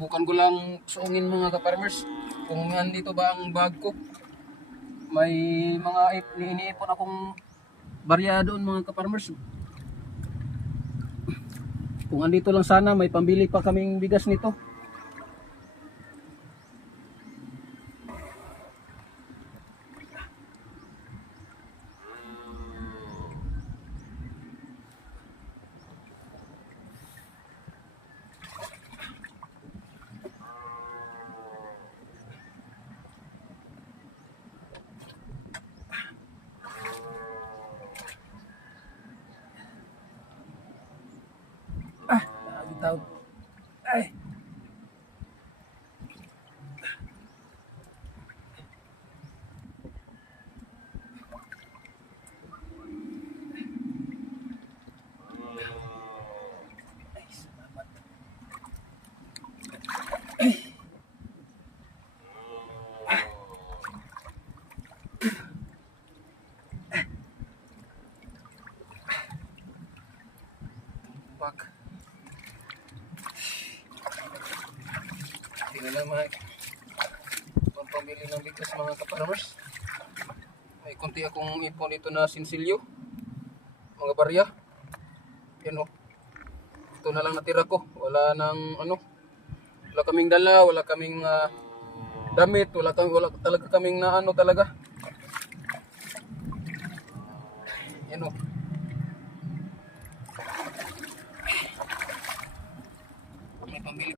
Subukan ko lang suungin mga ka-farmers kung nandito ba ang bag ko. May mga iniipon akong barya doon mga ka-farmers. Kung andito lang sana, may pambili pa kaming bigas nito. Tawag. Ay. Ay, salamat. Ay. Bag. Hindi na naman pampamili ng bigas mga ka-farmers. May konti akong ipon dito na sinsilyo, mga barya. Yan o. Ito na lang natira ko. Wala nang ano. Wala kaming dala, wala kaming damit, wala talaga kaming na ano talaga. Yan o.